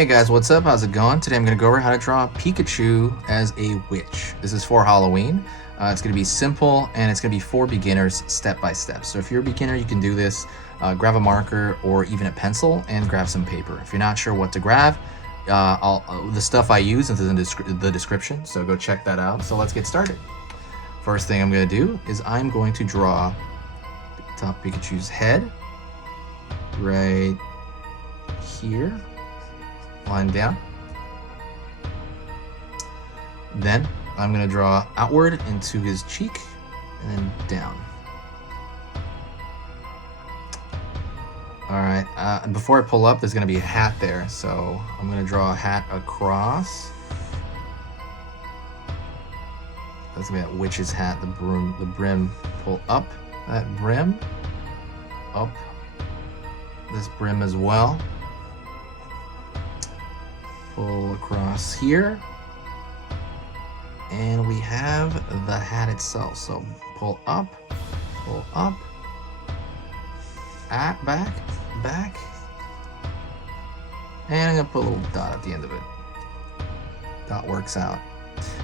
Hey guys, what's up? How's it going? Today I'm going to go over how to draw Pikachu as a witch. This is for Halloween. It's going to be simple and it's going to be for beginners step by step. So if you're a beginner, you can do this. Grab a marker or even a pencil and grab some paper. If you're not sure what to grab, the stuff I use is in the description, so go check that out. So let's get started. First thing I'm going to do is I'm going to draw Pikachu's head right here. Line down. Then I'm going to draw outward into his cheek and then down. Alright, and before I pull up, there's going to be a hat there, so I'm going to draw a hat across. That's going to be that witch's hat, the brim. Pull up that brim, up this brim as well. Pull across here, and we have the hat itself. So pull up, back, and I'm gonna put a little dot at the end of it. Dot works out.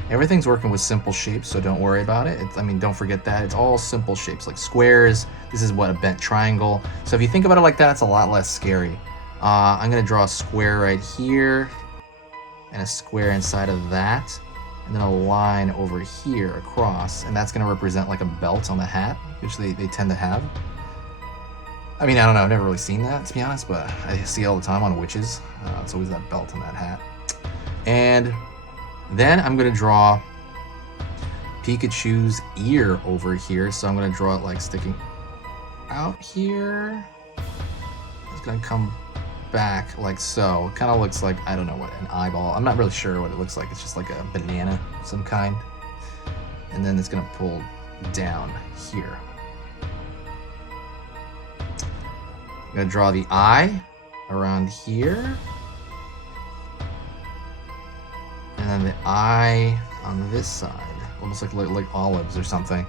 Everything's working with simple shapes, so don't worry about it. Don't forget that. It's all simple shapes, like squares. This is what a bent triangle. So if you think about it like that, it's a lot less scary. I'm gonna draw a square right here, and a square inside of that, and then a line over here across, and that's going to represent like a belt on the hat, which they tend to have. I don't know, I've never really seen that, to be honest, but I see it all the time on witches. It's always that belt on that hat. And then I'm going to draw Pikachu's ear over here, so I'm going to draw it like sticking out here. It's going to come back like so. It kind of looks like, I don't know what, an eyeball. I'm not really sure what it looks like. It's just like a banana of some kind. And then it's gonna pull down here. I'm gonna draw the eye around here. And then the eye on this side. Almost like olives or something.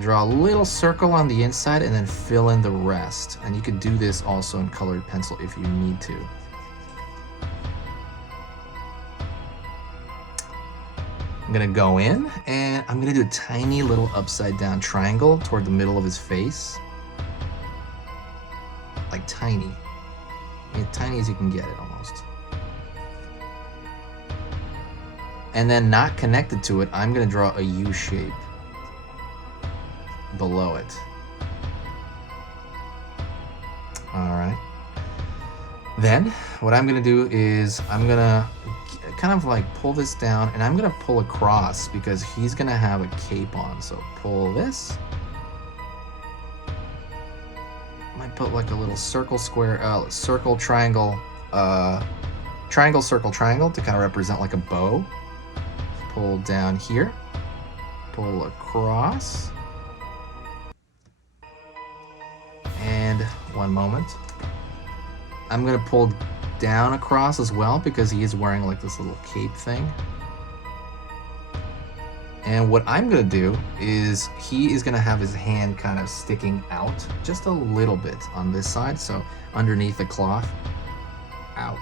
Draw a little circle on the inside and then fill in the rest. And you could do this also in colored pencil if you need to. I'm gonna go in and I'm gonna do a tiny little upside down triangle toward the middle of his face. Like tiny. Tiny as you can get it almost. And then not connected to it, I'm gonna draw a U shape below it. Alright. Then what I'm gonna do is I'm gonna kind of like pull this down, and I'm gonna pull across because he's gonna have a cape on. So pull this. Might put like a little circle, square, circle, triangle, triangle, circle, triangle to kind of represent like a bow. Pull down here. Pull across. And one moment. I'm gonna pull down across as well because he is wearing like this little cape thing. And what I'm gonna do is he is gonna have his hand kind of sticking out just a little bit on this side, so underneath the cloth, out.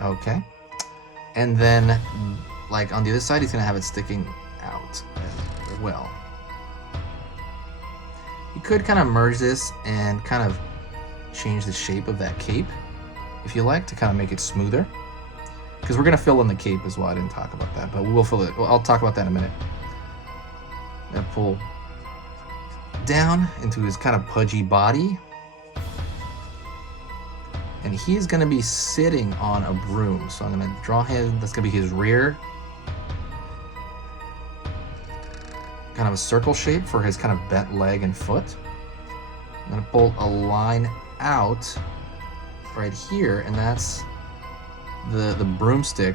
Okay. And then like on the other side, he's gonna have it sticking out as well. You could kind of merge this and kind of change the shape of that cape, if you like, to kind of make it smoother. Because we're going to fill in the cape as well. I didn't talk about that, but we will fill it. Well, I'll talk about that in a minute. I'm going to pull down into his kind of pudgy body. And he's going to be sitting on a broom. So I'm going to draw him. That's going to be his rear. Kind of a circle shape for his kind of bent leg and foot. I'm going to pull a line out right here, and that's the broomstick.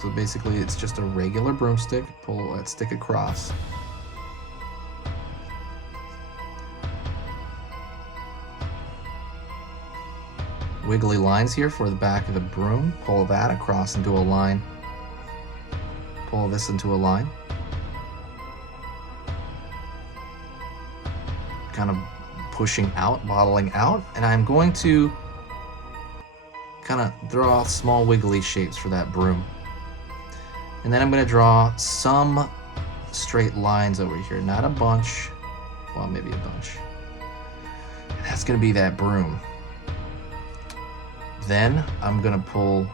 So basically it's just a regular broomstick. Pull that stick across. Wiggly lines here for the back of the broom. Pull that across into a line. Pull this into a line. Kind of pushing out, modeling out, and I'm going to kind of draw small wiggly shapes for that broom. And then I'm going to draw some straight lines over here, not a bunch, well, maybe a bunch. That's going to be that broom. Then I'm going to pull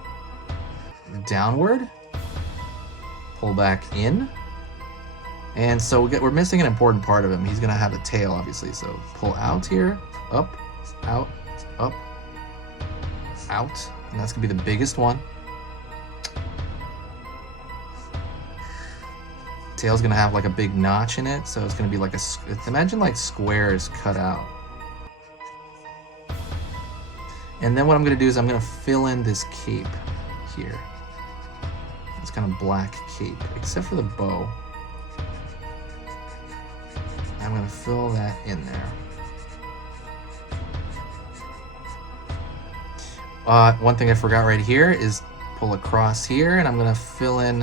downward, pull back in. And so we're missing an important part of him. He's going to have a tail, obviously. So pull out here, up, out, up, out. And that's going to be the biggest one. Tail's going to have like a big notch in it. So it's going to be like imagine like squares cut out. And then what I'm going to do is I'm going to fill in this cape here. This kind of black cape, except for the bow. I'm going to fill that in there. One thing I forgot right here is pull across here, and I'm going to fill in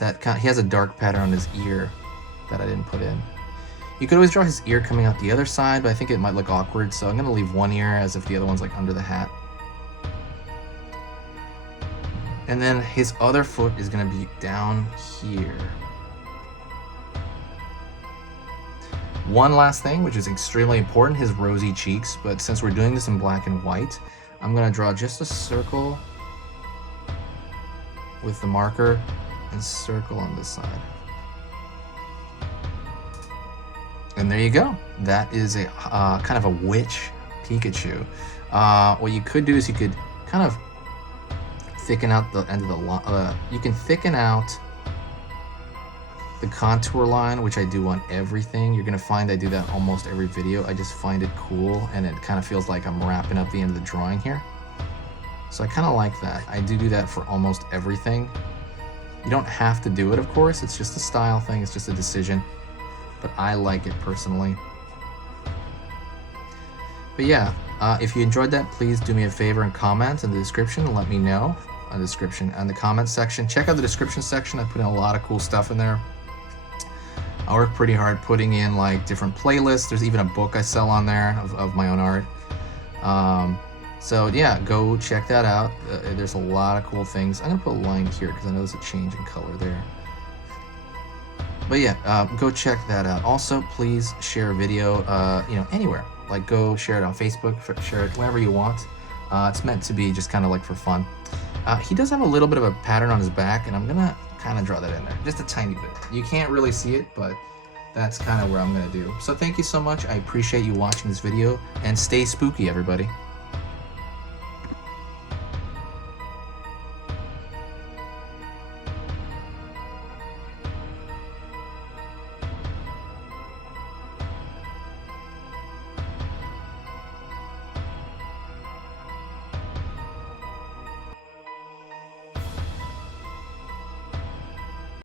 he has a dark pattern on his ear that I didn't put in. You could always draw his ear coming out the other side, but I think it might look awkward, so I'm going to leave one ear as if the other one's like under the hat. And then his other foot is going to be down here. One last thing, which is extremely important, his rosy cheeks, but since we're doing this in black and white, I'm going to draw just a circle with the marker and circle on this side. And there you go. That is a kind of a witch Pikachu. What you could do is you could kind of thicken out the end of the line. You can thicken out the contour line, which I do on everything. You're gonna find I do that almost every video. I just find it cool, and it kind of feels like I'm wrapping up the end of the drawing here. So I kind of like that. I do that for almost everything. You don't have to do it, of course. It's just a style thing. It's just a decision. But I like it personally. But yeah, if you enjoyed that, please do me a favor and comment in the description and let me know. In the comment section. Check out the description section. I put in a lot of cool stuff in there. I work pretty hard putting in like different playlists. There's even a book I sell on there of my own art. So yeah, go check that out. There's a lot of cool things. I'm gonna put a line here because I know there's a change in color there. But yeah, go check that out. Also, please share a video, anywhere. Like go share it on Facebook, share it wherever you want. It's meant to be just kind of like for fun. He does have a little bit of a pattern on his back, and I'm gonna kind of draw that in there, just a tiny bit. You can't really see it, but that's kind of where I'm gonna do. So thank you so much. I appreciate you watching this video, and stay spooky, everybody.